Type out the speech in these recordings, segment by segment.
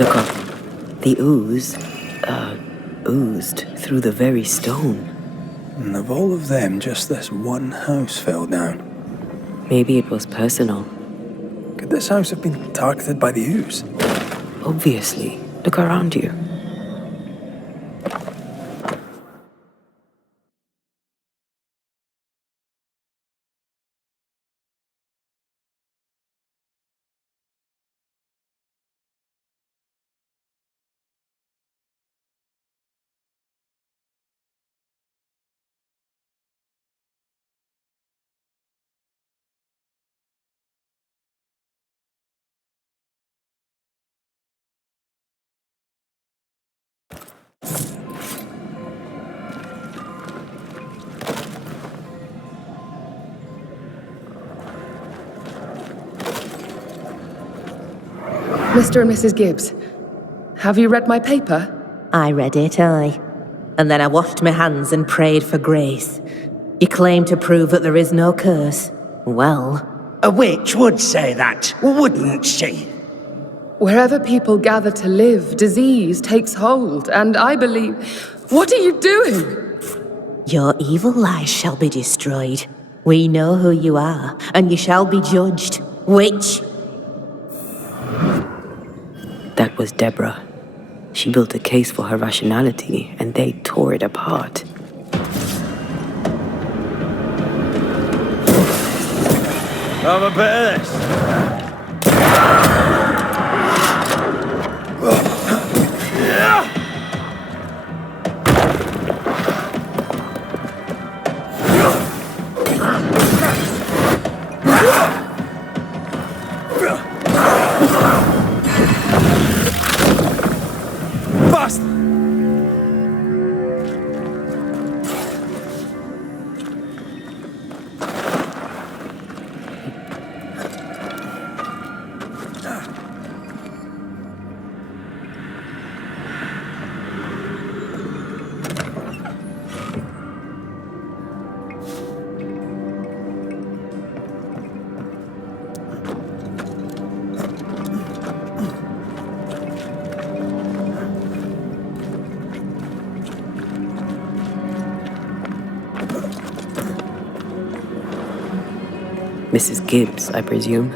Look up. The ooze, oozed through the very stone. And of all of them, just this one house fell down. Maybe it was personal. Could this house have been targeted by the ooze? Obviously. Look around you. Mr. and Mrs. Gibbs, have you read my paper? I read it, aye. And then I washed my hands and prayed for grace. You claim to prove that there is no curse. Well... A witch would say that, wouldn't she? Wherever people gather to live, disease takes hold, and I believe... What are you doing? Your evil lies shall be destroyed. We know who you are, and you shall be judged. Witch! That was Deborah. She built a case for her rationality, and they tore it apart. Have a bit of this. Fast! Mrs. Gibbs, I presume.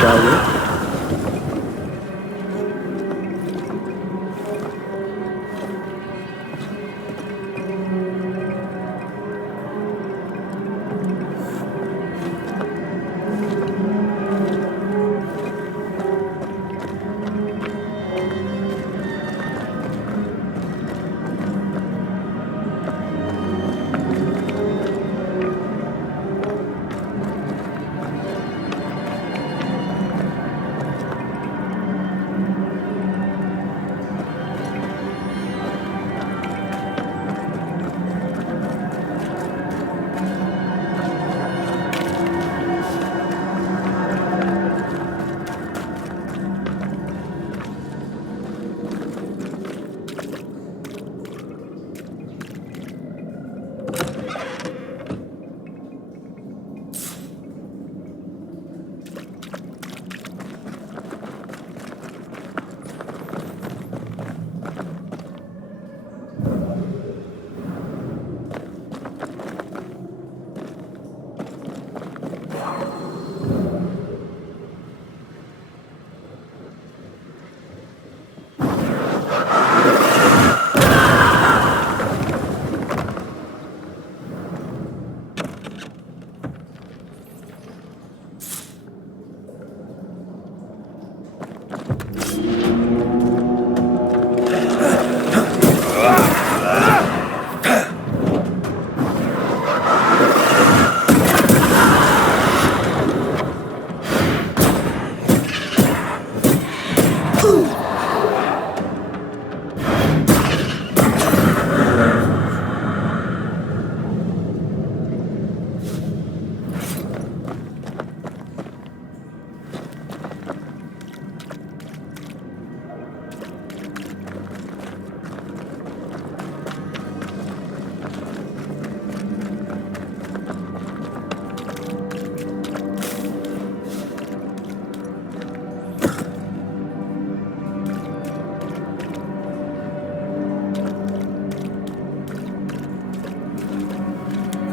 Shall we?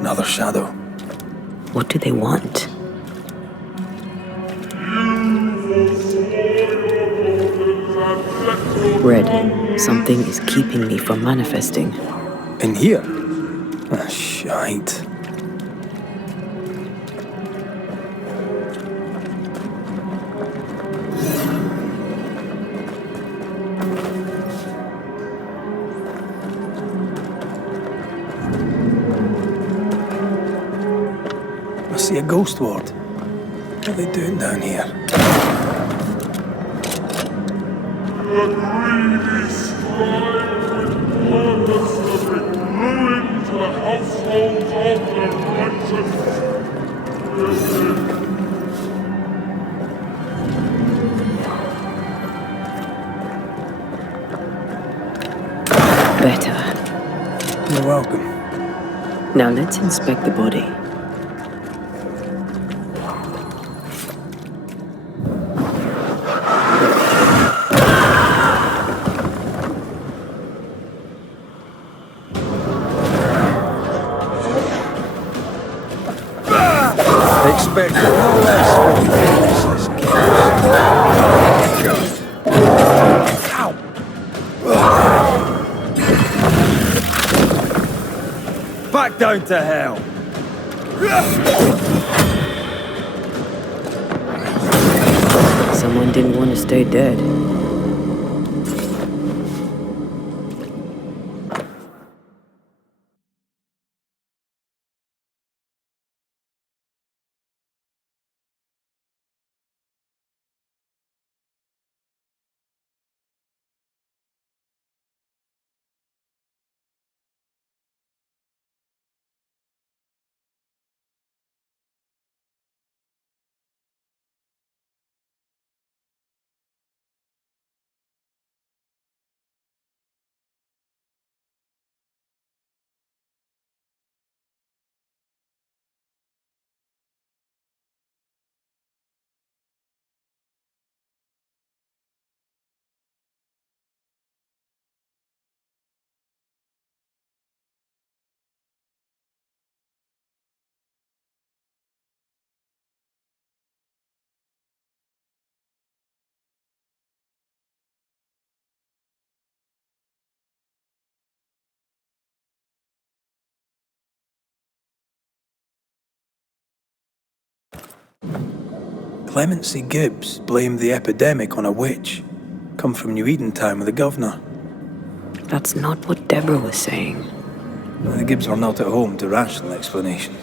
Another shadow. What do they want? Red, something is keeping me from manifesting. In here? Ah, shite. I see a ghost ward. What are they doing down here? Better. You're welcome. Now let's inspect the body. Expect no less from this Back down to hell! Someone didn't want to stay dead. Clemency Gibbs blamed the epidemic on a witch. Come from New Edentown with the governor. That's not what Deborah was saying. The Gibbs are not at home to rational explanations.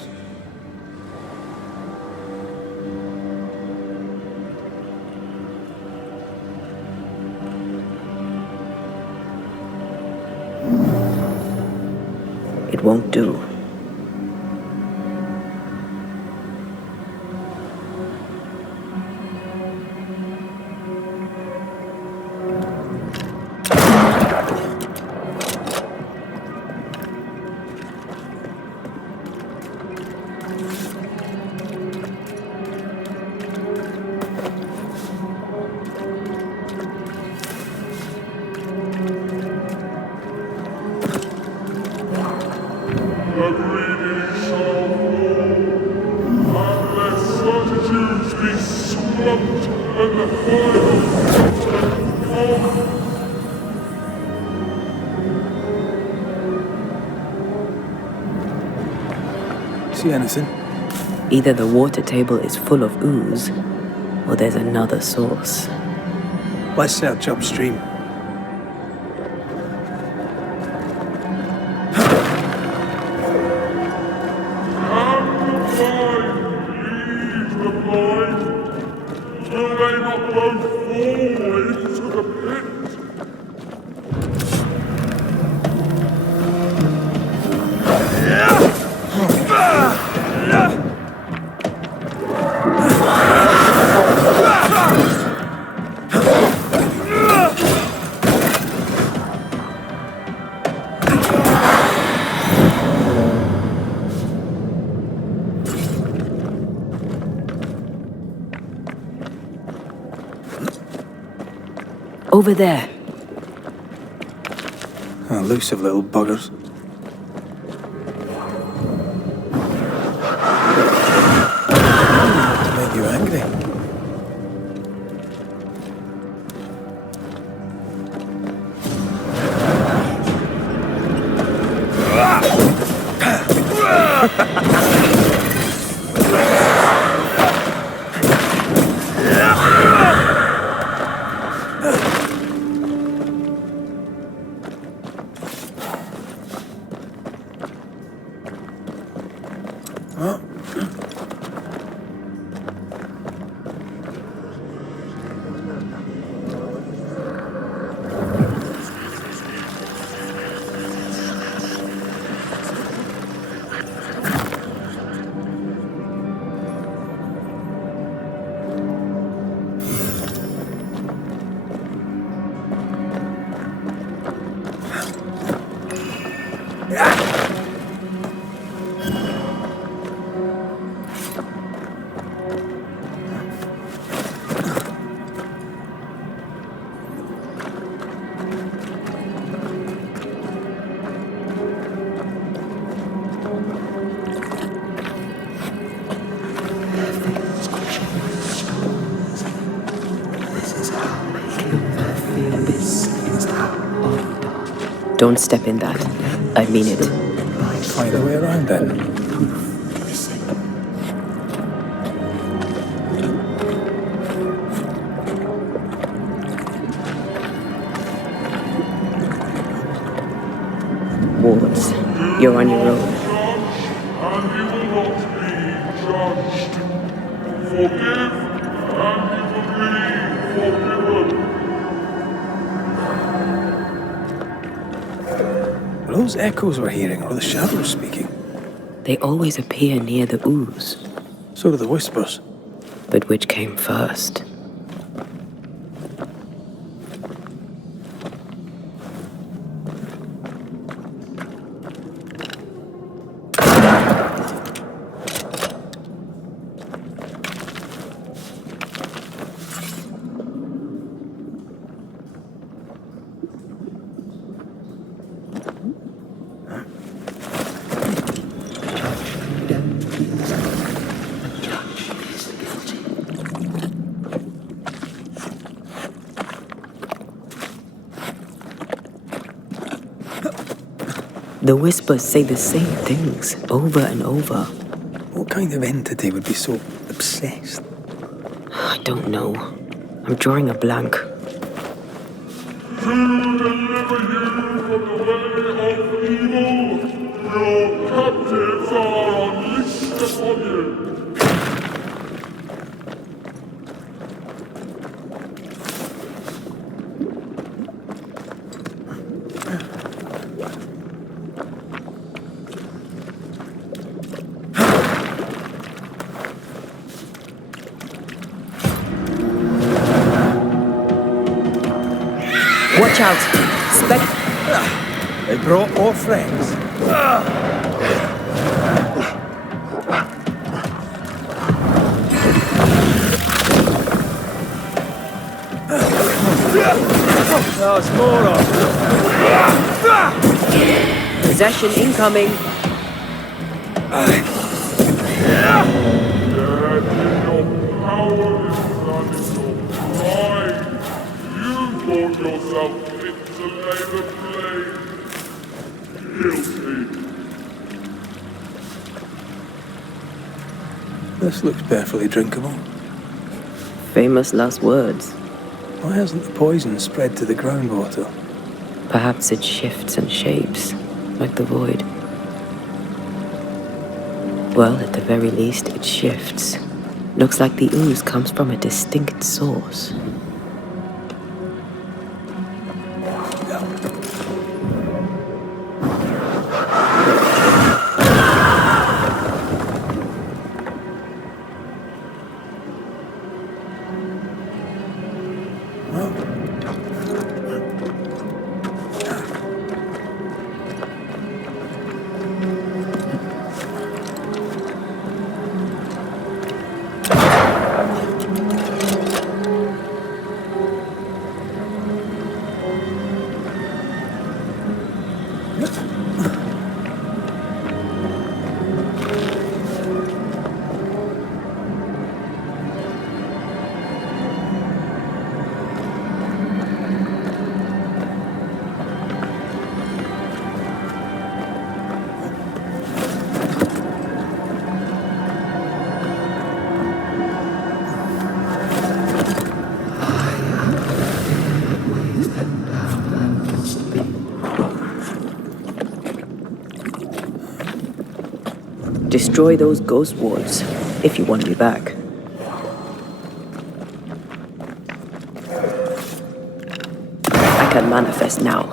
It won't do. See anything? Either the water table is full of ooze, or there's another source. Let's search upstream. Over there. Elusive little buggers. Don't step in that. I mean it. Find a way around then. Wards, you're on your own. And you will not be judged. Forgive, and you will be forgiven. Are those echoes we're hearing, or the shadows speaking? They always appear near the ooze. So do the whispers. But which came first? The whispers say the same things over and over. What kind of entity would be so obsessed? I don't know. I'm drawing a blank. To deliver you from the way of evil, your captives are unleashed upon you. Watch out! They brought more friends. There's more of them. Possession incoming. Yet in your powerless and in your pride, you brought yourself into lay the blame. Guilty. This looks perfectly drinkable. Famous last words. Why hasn't the poison spread to the groundwater? Perhaps it shifts and shapes, like the void. Well, at the very least, it shifts. Looks like the ooze comes from a distinct source. Destroy those ghost wards, if you want me back. I can manifest now.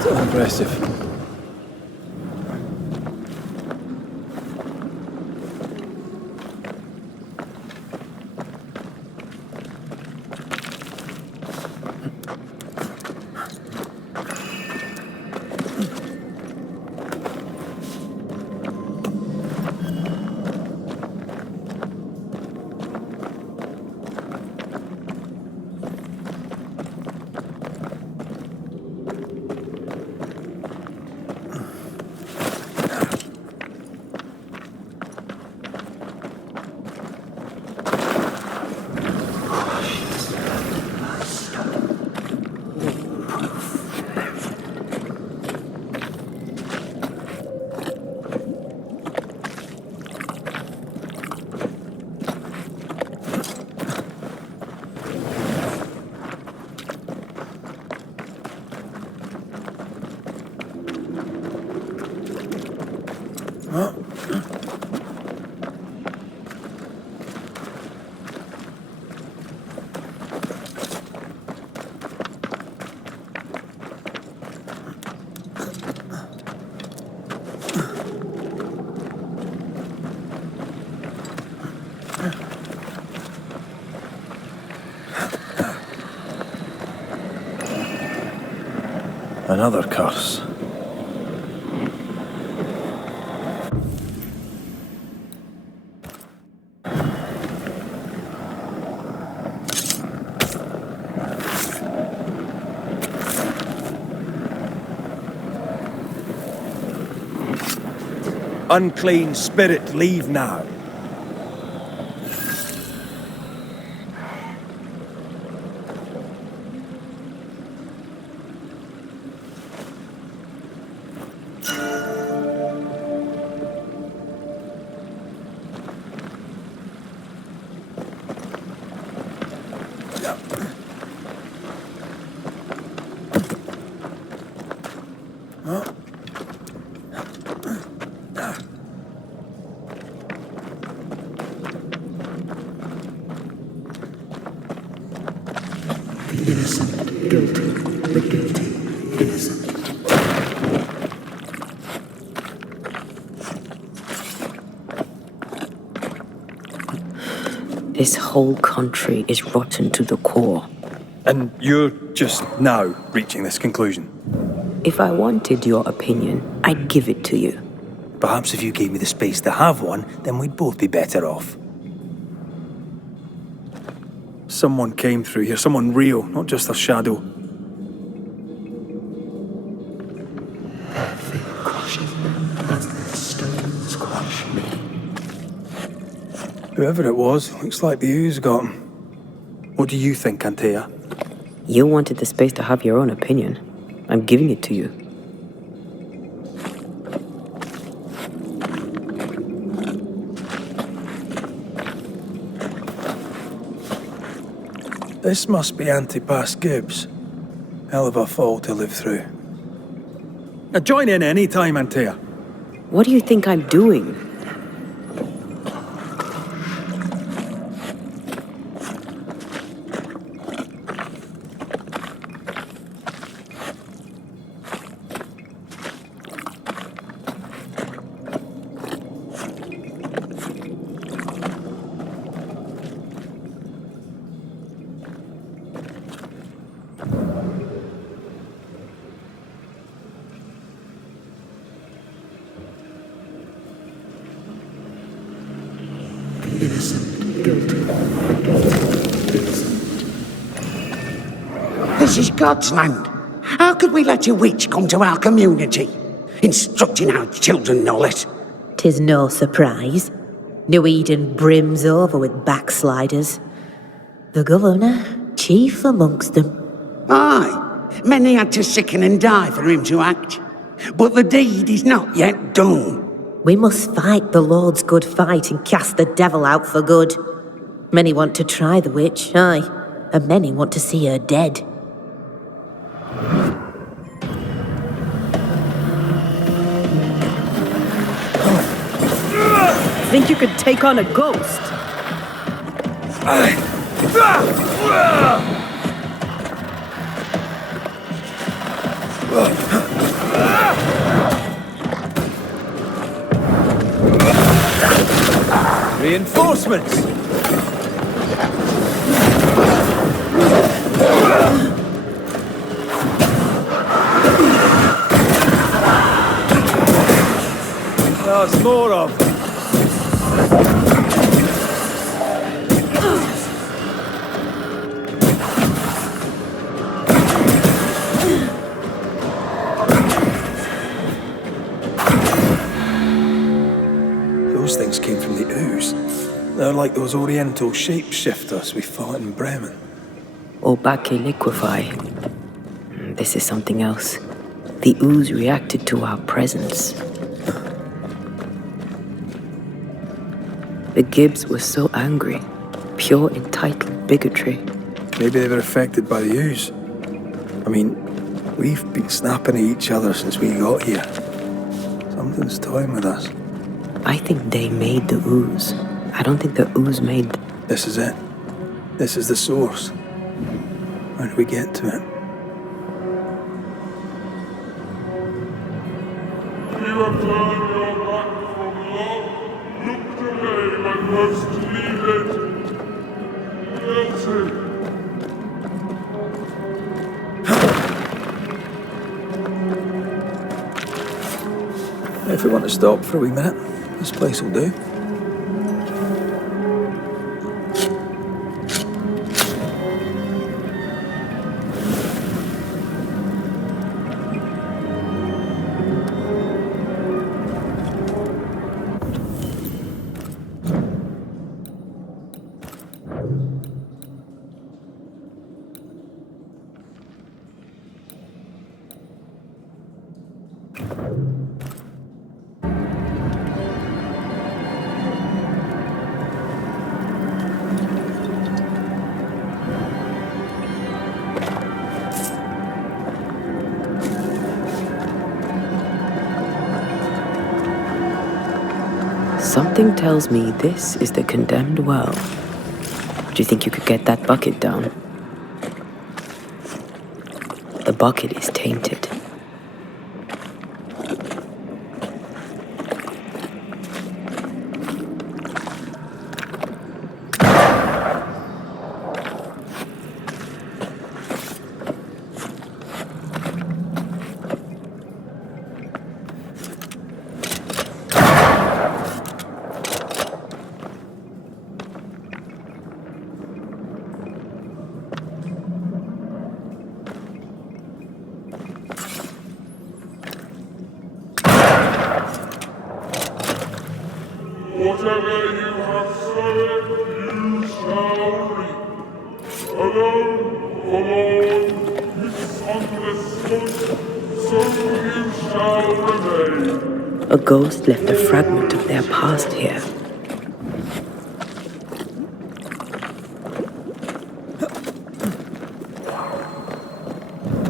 Still impressive. Another curse. Unclean spirit, leave now. Innocent, guilty, the guilty, innocent. This whole country is rotten to the core. And you're just now reaching this conclusion? If I wanted your opinion, I'd give it to you. Perhaps if you gave me the space to have one, then we'd both be better off. Someone came through here, someone real, not just a shadow. They crush him as their stones crush me. Whoever it was, looks like the ooze got him. What do you think, Antea? You wanted the space to have your own opinion. I'm giving it to you. This must be Antipas Gibbs. Hell of a fall to live through. Join in any time, Antea. What do you think I'm doing? Innocent, guilty, innocent. This is God's land. How could we let a witch come to our community? Instructing our children, no less. 'Tis no surprise. New Eden brims over with backsliders. The governor, chief amongst them. Aye, many had to sicken and die for him to act. But the deed is not yet done. We must fight the Lord's good fight and cast the devil out for good. Many want to try the witch, aye, and many want to see her dead. think you could take on a ghost? Reinforcements! There's more of them. Those things came from the ooze. They're like those oriental shapeshifters we fought in Bremen. Or Bacche liquefy. This is something else. The ooze reacted to our presence. The Gibbs were so angry. Pure entitled bigotry. Maybe they were affected by the ooze. I mean, we've been snapping at each other since we got here. Something's toying with us. I think they made the ooze. I don't think the ooze made... This is it. This is the source. How do we get to it? You have turned your back from love, looked away when most needed. Guilty. If we want to stop for a wee minute, this place will do. Something tells me this is the condemned well. Do you think you could get that bucket down? The bucket is tainted. Whatever you have sown, you shall reap. Alone, forlorn, misunderstood, so you shall remain. A ghost left a fragment of their past here.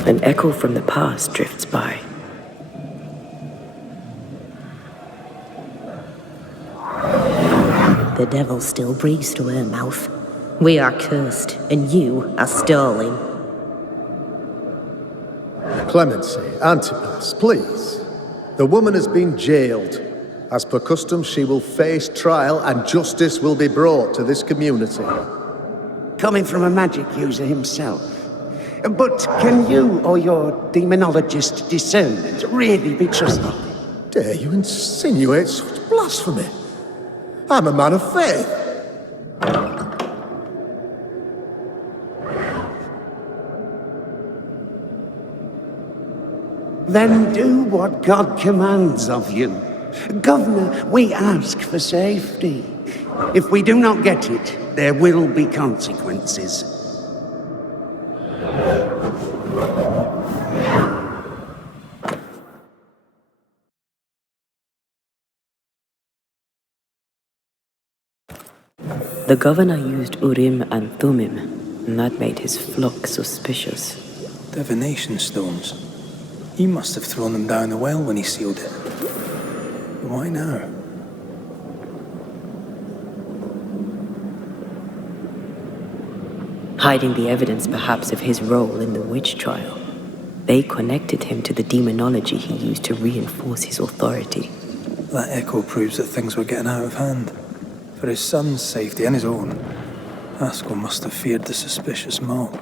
An echo from the past drifts by. The devil still breathes through her mouth. We are cursed, and you are stolen. Clemency, Antipas, please. The woman has been jailed. As per custom, she will face trial and justice will be brought to this community. Coming from a magic user himself. But can you or your demonologist discernment really be trusted? Dare you insinuate such blasphemy? I'm a man of faith. Then do what God commands of you. Governor, we ask for safety. If we do not get it, there will be consequences. The governor used Urim and Thummim, and that made his flock suspicious. Divination stones. He must have thrown them down the well when he sealed it. Why now? hiding the evidence perhaps of his role in the witch trial. They connected him to the demonology he used to reinforce his authority. That echo proves that things were getting out of hand. For his son's safety and his own, Haskell must have feared the suspicious mob.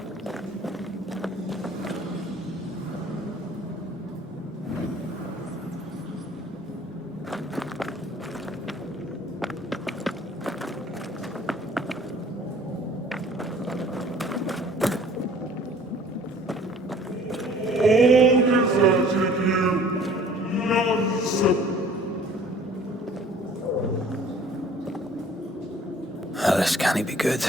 All deserted you. None This can't be good.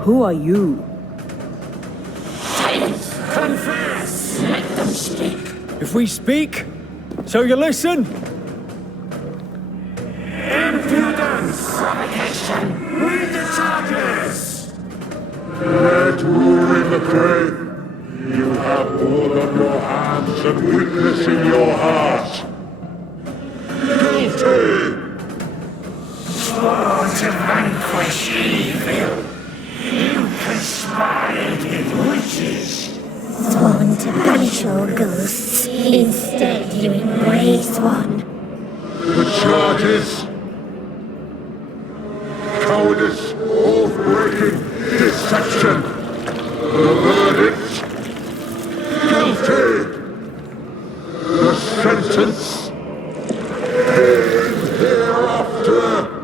Who are you? Confess! Let them speak! If we speak, so you listen? Impudence! Provocation! Read the charges! Let rule in the grave. You have blood on your hands and weakness in your heart. Guilty! Sworn to vanquish evil. You conspired with witches. Sworn to banish all ghosts. Instead, you embrace one. The charges. Cowardice, oath-breaking, deception. The verdict. Guilty. The sentence. Pain hereafter.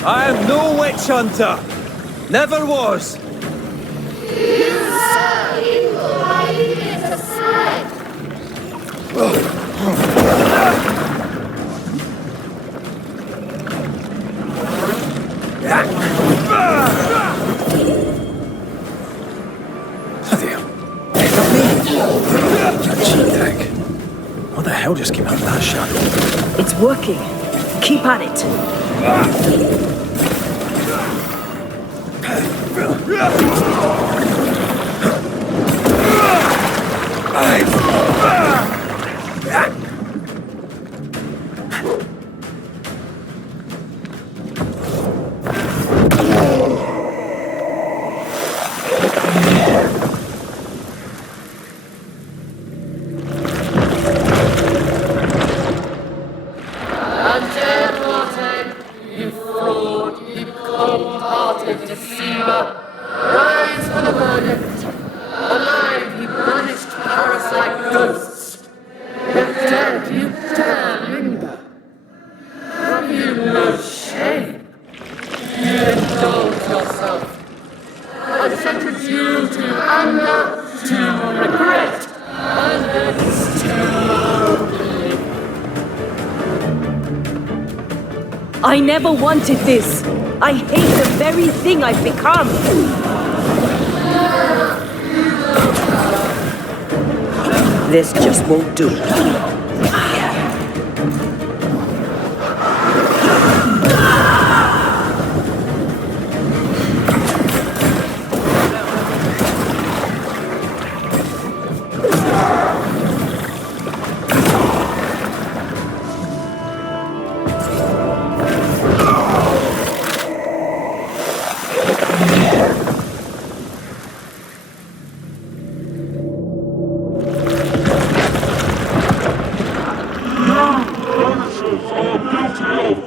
I am no witch hunter. Never was. What the hell just came out of that shadow? It's working. Keep at it. I never wanted this. I hate the very thing I've become. This just won't do.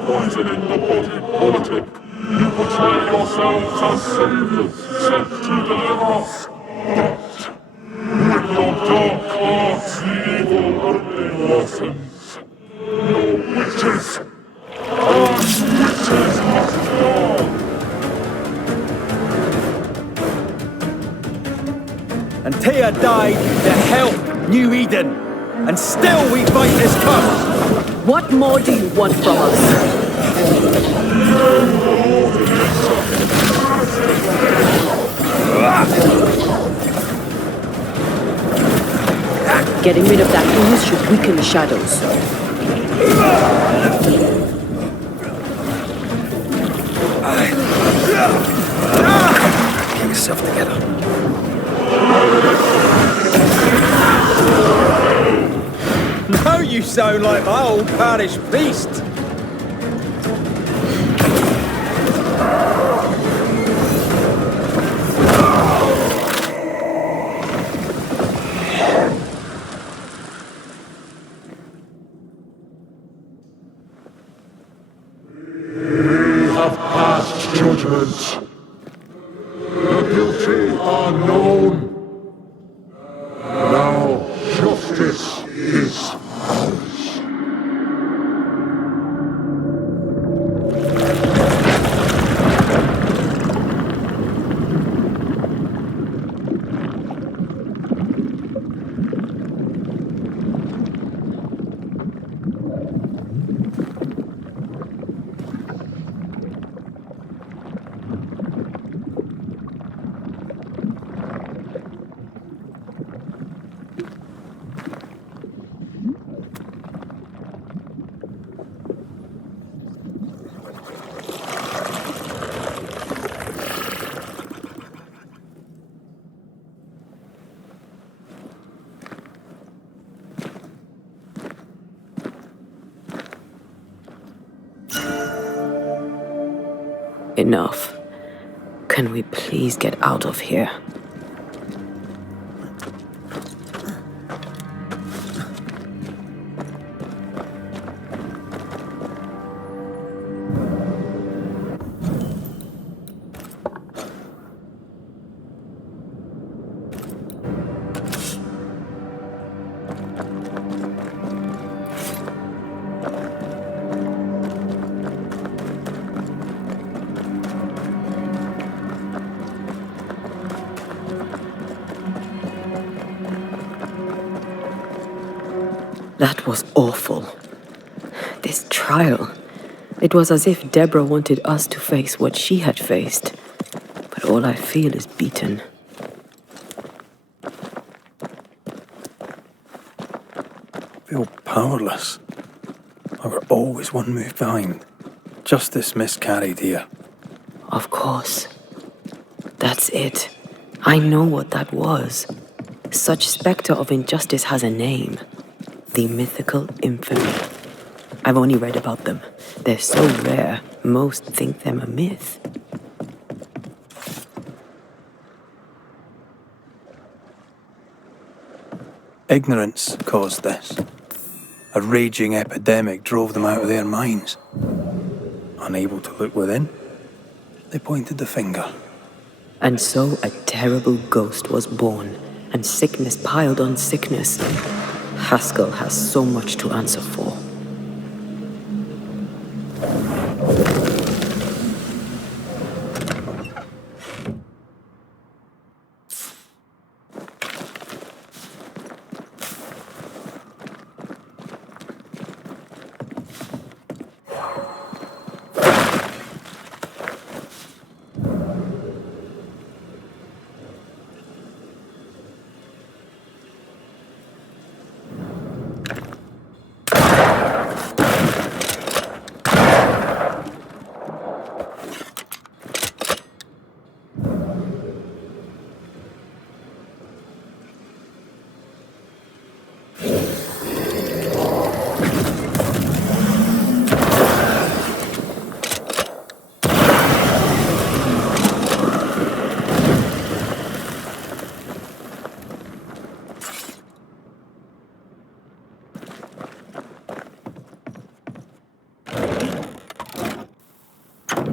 Poisoning the body politic. You portray yourselves as saviors sent to deliver us. skeletons. Your witches! Our witches must fall! And Tia died to help New Eden. And still we fight this curse! What more do you want from us? Getting rid of that ooze should weaken the shadows. Get yourself together. Now you sound like my old parish priest. Judgment. The guilty are known. Now justice is ours. Enough. Can we please get out of here? That was awful. This trial. It was as if Deborah wanted us to face what she had faced. But all I feel is beaten. I feel powerless. I were always one move behind. Justice miscarried here. Of course. That's it. I know what that was. Such spectre of injustice has a name. The mythical infamy. I've only read about them. They're so rare, most think them a myth. Ignorance caused this. A raging epidemic drove them out of their minds. Unable to look within, they pointed the finger. And so a terrible ghost was born, and sickness piled on sickness. Haskell has so much to answer for.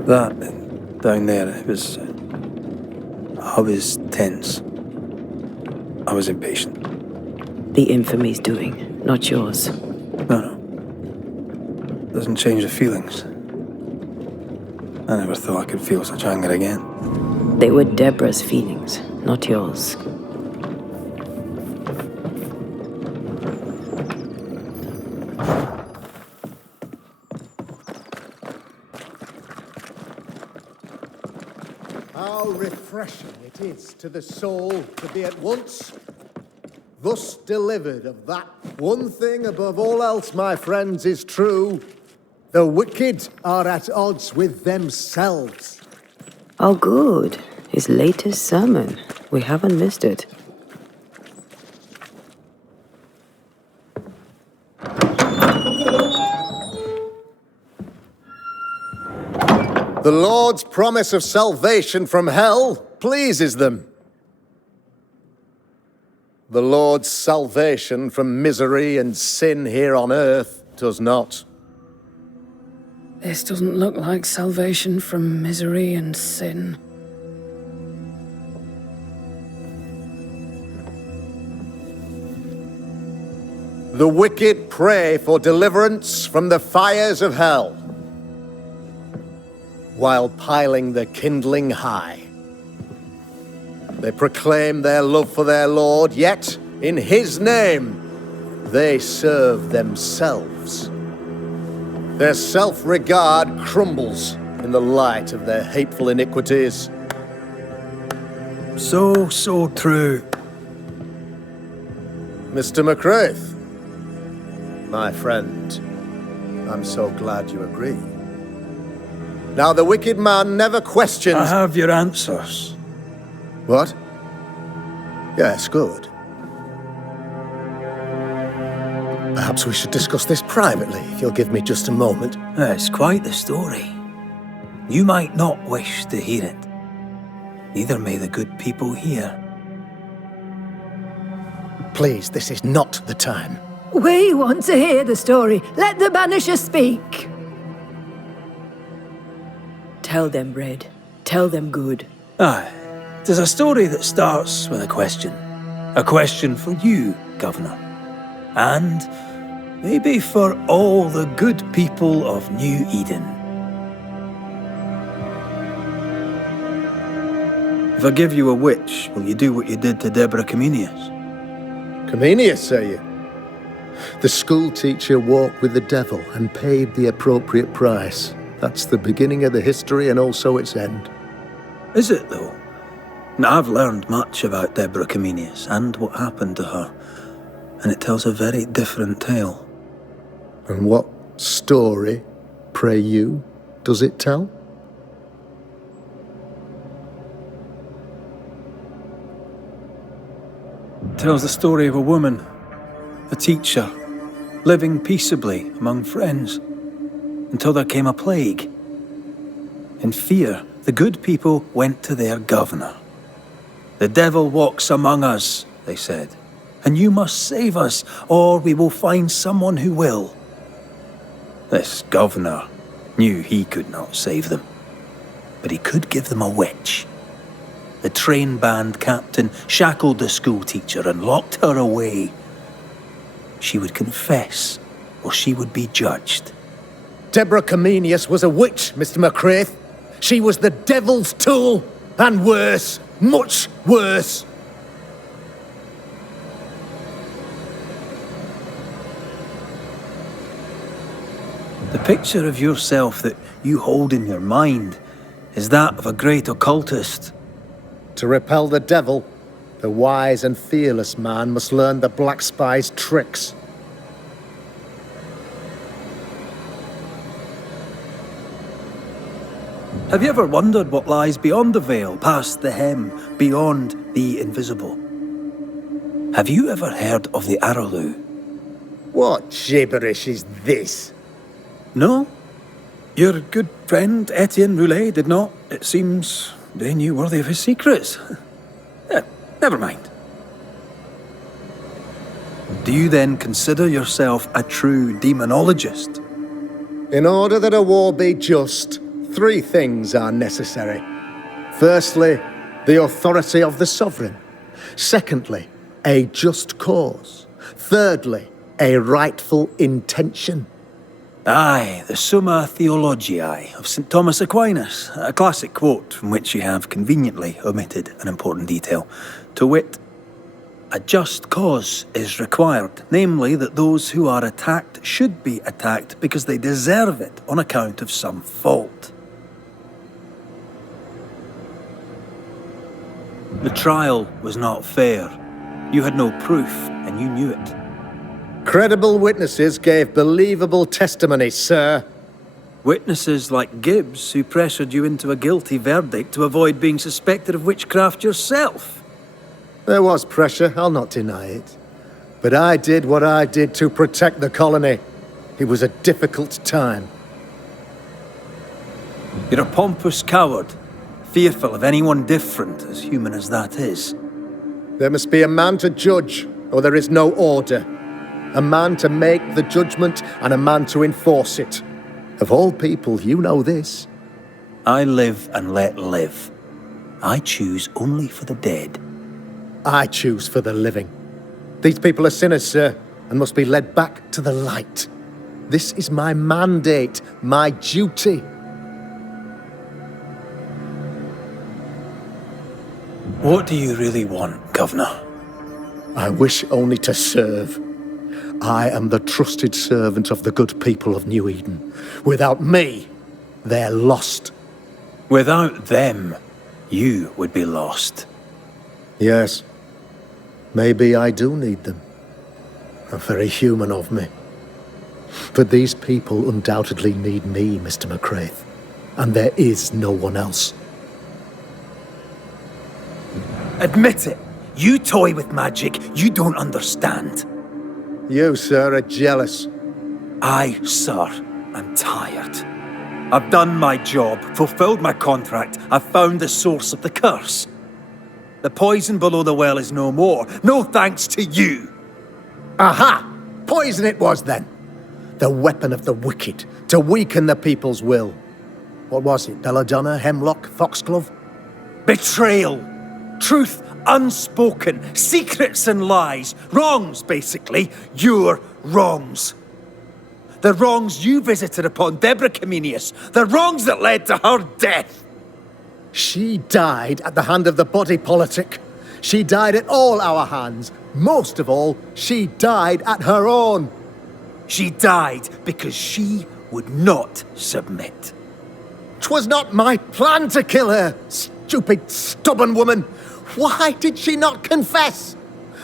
That, down there, I was tense. I was impatient. The infamy's doing, not yours. No. Doesn't change the feelings. I never thought I could feel such anger again. They were Deborah's feelings, not yours. How refreshing it is to the soul to be at once thus delivered of that one thing above all else, my friends, is true. The wicked are at odds with themselves. Oh, good. His latest sermon. We haven't missed it. The Lord's promise of salvation from hell pleases them. The Lord's salvation from misery and sin here on earth does not. This doesn't look like salvation from misery and sin. The wicked pray for deliverance from the fires of hell, while piling the kindling high. They proclaim their love for their Lord, yet in his name they serve themselves. Their self-regard crumbles in the light of their hateful iniquities. So true. Mr. McCraith, my friend, I'm so glad you agree. Now, the wicked man never questions... I have your answers. What? Yes, good. Perhaps we should discuss this privately, if you'll give me just a moment. It's quite the story. You might not wish to hear it. Neither may the good people here. Please, this is not the time. We want to hear the story. Let the Banishers speak. Tell them, Red. Tell them good. Aye. It is a story that starts with a question. A question for you, Governor. And maybe for all the good people of New Eden. If I give you a witch, will you do what you did to Deborah Comenius? Comenius, say you? The school teacher walked with the devil and paid the appropriate price. That's the beginning of the history and also its end. Is it, though? Now, I've learned much about Deborah Comenius and what happened to her, and it tells a very different tale. And what story, pray you, does it tell? It tells the story of a woman, a teacher, living peaceably among friends, until there came a plague. In fear, the good people went to their governor. "The devil walks among us," they said, "and you must save us, or we will find someone who will." This governor knew he could not save them, but he could give them a witch. The train band captain shackled the school teacher and locked her away. She would confess, or she would be judged. Deborah Comenius was a witch, Mr. McCraith. She was the devil's tool, and worse, much worse. The picture of yourself that you hold in your mind is that of a great occultist. To repel the devil, the wise and fearless man must learn the Black Spy's tricks. Have you ever wondered what lies beyond the veil, past the hem, beyond the invisible? Have you ever heard of the Araloo? What gibberish is this? No? Your good friend Etienne Roulet did not, it seems, deem you worthy of his secrets. Never mind. Do you then consider yourself a true demonologist? In order that a war be just, 3 things are necessary. Firstly, the authority of the sovereign. Secondly, a just cause. Thirdly, a rightful intention. Aye, the Summa Theologiae of St. Thomas Aquinas, a classic quote from which you have conveniently omitted an important detail, to wit, a just cause is required, namely that those who are attacked should be attacked because they deserve it on account of some fault. The trial was not fair. You had no proof, and you knew it. Credible witnesses gave believable testimony, sir. Witnesses like Gibbs, who pressured you into a guilty verdict to avoid being suspected of witchcraft yourself. There was pressure, I'll not deny it. But I did what I did to protect the colony. It was a difficult time. You're a pompous coward, fearful of anyone different, as human as that is. There must be a man to judge, or there is no order. A man to make the judgment, and a man to enforce it. Of all people, you know this. I live and let live. I choose only for the dead. I choose for the living. These people are sinners, sir, and must be led back to the light. This is my mandate, my duty. What do you really want, Governor? I wish only to serve. I am the trusted servant of the good people of New Eden. Without me, they're lost. Without them, you would be lost. Yes. Maybe I do need them. Very human of me. But these people undoubtedly need me, Mr. McCraith. And there is no one else. Admit it. You toy with magic you don't understand. You, sir, are jealous. I, sir, am tired. I've done my job, fulfilled my contract, I've found the source of the curse. The poison below the well is no more, no thanks to you. Aha! Poison it was then. The weapon of the wicked, to weaken the people's will. What was it, belladonna, hemlock, foxglove? Betrayal. Truth unspoken, secrets and lies, wrongs basically, your wrongs. The wrongs you visited upon Deborah Comenius, the wrongs that led to her death. She died at the hand of the body politic. She died at all our hands. Most of all, she died at her own. She died because she would not submit. 'Twas not my plan to kill her, stupid, stubborn woman. Why did she not confess?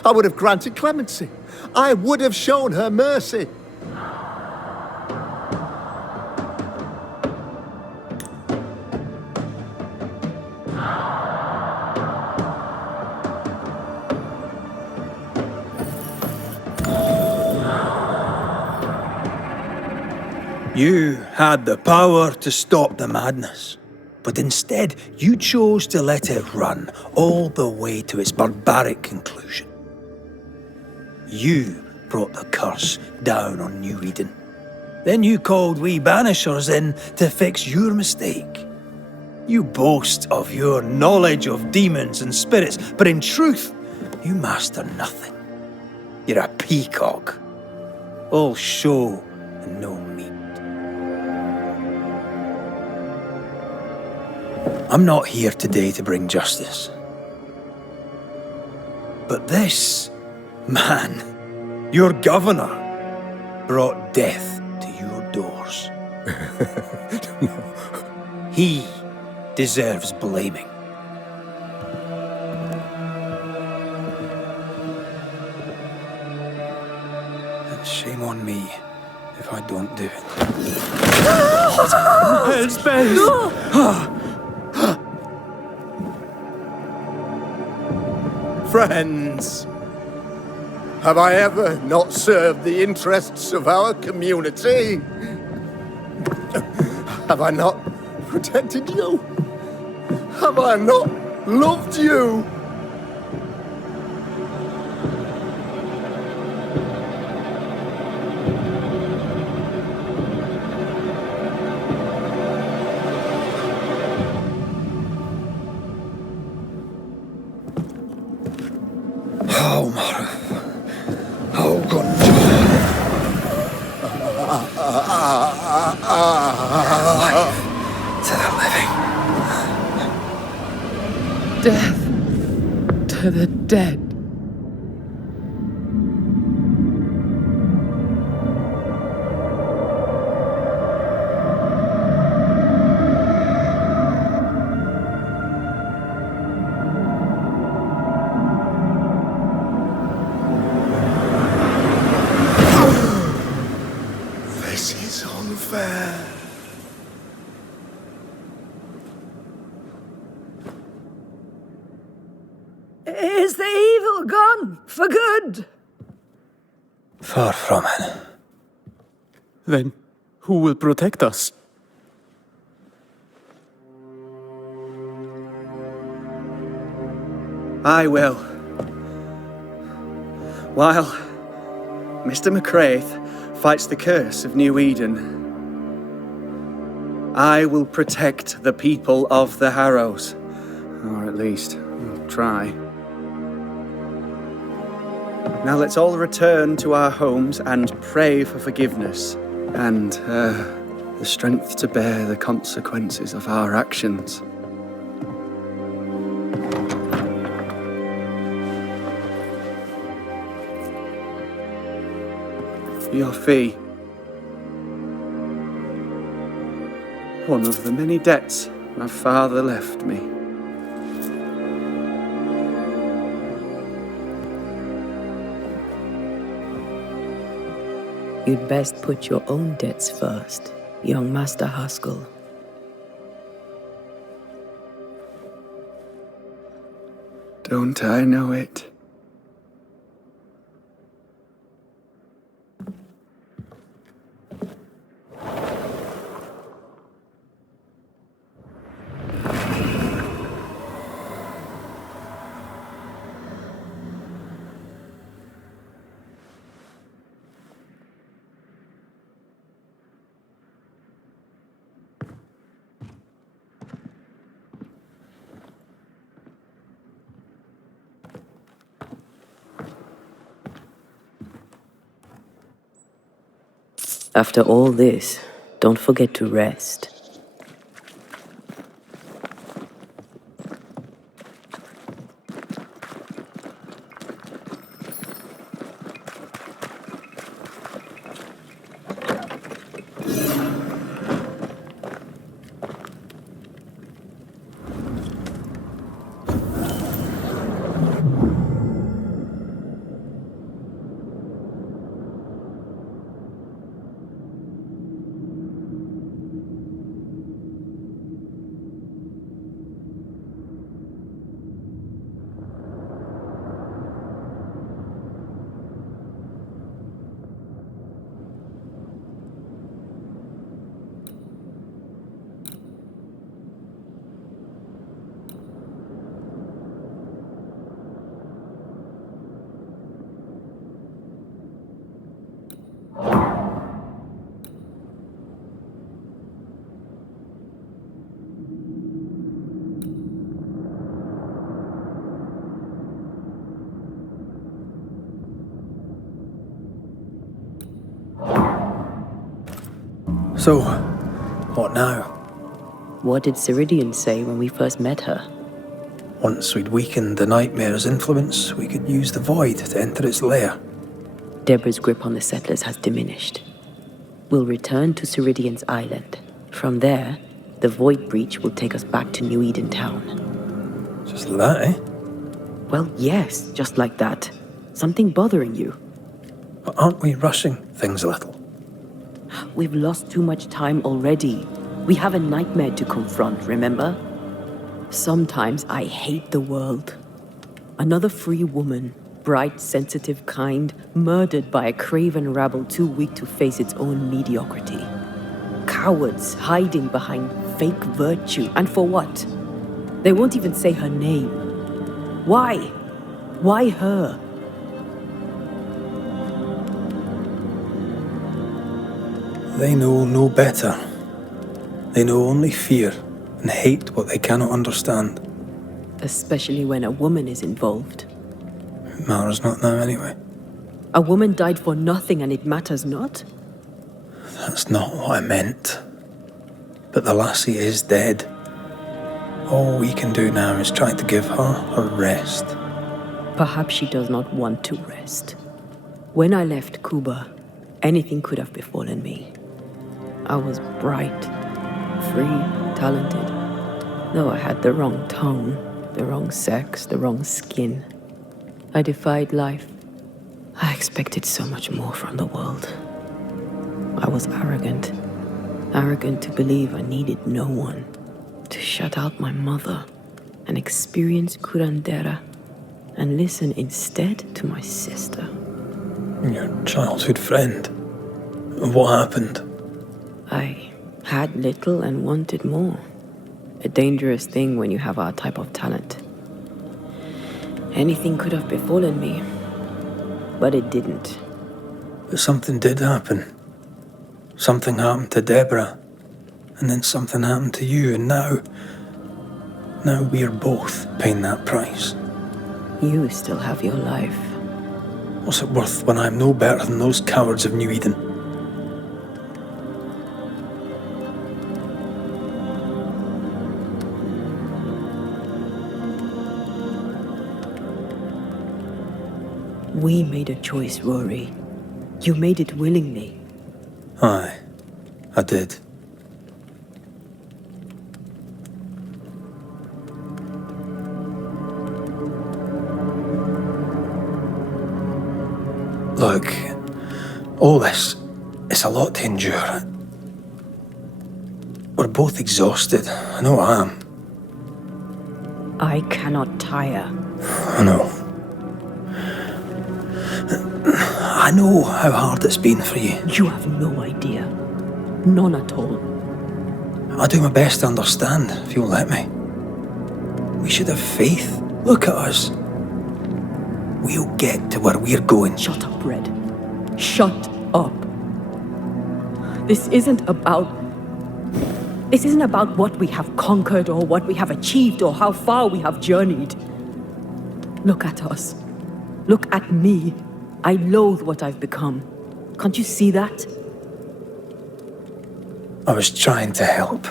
I would have granted clemency. I would have shown her mercy. You had the power to stop the madness, but instead you chose to let it run all the way to its barbaric conclusion. You brought the curse down on New Eden. Then you called we Banishers in to fix your mistake. You boast of your knowledge of demons and spirits, but in truth, you master nothing. You're a peacock. All show and no meat. I'm not here today to bring justice. But this man, your governor, brought death to your doors. He deserves blaming. And shame on me if I don't do it. Headspace! Friends, have I ever not served the interests of our community? Have I not protected you? Have I not loved you? Oh, Mara. Oh, God. dead. This is unfair. Is the evil gone for good? Far from it. Then who will protect us? I will. While Mr. McCraith fights the curse of New Eden, I will protect the people of the Harrows. Or at least, try. Now let's all return to our homes and pray for forgiveness and the strength to bear the consequences of our actions. Your fee. One of the many debts my father left me. You'd best put your own debts first, young Master Haskell. Don't I know it? After all this, don't forget to rest. So, what now? What did Ceridian say when we first met her? Once we'd weakened the Nightmare's influence, we could use the Void to enter its lair. Deborah's grip on the settlers has diminished. We'll return to Ceridian's island. From there, the Void Breach will take us back to New Eden Town. Just like that, eh? Well, yes, just like that. Something bothering you? But aren't we rushing things a little? We've lost too much time already. We have a nightmare to confront, remember? Sometimes I hate the world. Another free woman, bright, sensitive, kind, murdered by a craven rabble too weak to face its own mediocrity. Cowards hiding behind fake virtue. And for what? They won't even say her name. Why? Why her? They know no better. They know only fear and hate what they cannot understand. Especially when a woman is involved. It matters not now anyway. A woman died for nothing and it matters not? That's not what I meant. But the lassie is dead. All we can do now is try to give her her rest. Perhaps she does not want to rest. When I left Cuba, anything could have befallen me. I was bright, free, talented. Though I had the wrong tone, the wrong sex, the wrong skin. I defied life. I expected so much more from the world. I was arrogant. Arrogant to believe I needed no one. To shut out my mother and experience curandera and listen instead to my sister. Your childhood friend. What happened? I had little and wanted more. A dangerous thing when you have our type of talent. Anything could have befallen me, but it didn't. But something did happen. Something happened to Deborah, and then something happened to you, and now we're both paying that price. You still have your life. What's it worth when I'm no better than those cowards of New Eden? We made a choice, Rory. You made it willingly. Aye, I did. Look, all this, it's a lot to endure. We're both exhausted. I know I am. I cannot tire. I know. I know how hard it's been for you. You have no idea. None at all. I'll do my best to understand, if you'll let me. We should have faith. Look at us. We'll get to where we're going. Shut up, Red. Shut up. This isn't about what we have conquered or what we have achieved or how far we have journeyed. Look at us. Look at me. I loathe what I've become. Can't you see that? I was trying to help.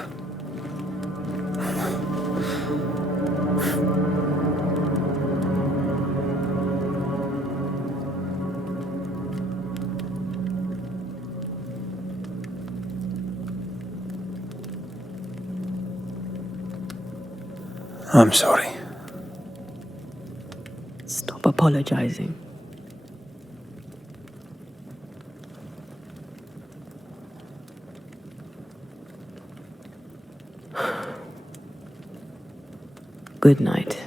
I'm sorry. Stop apologizing. Good night.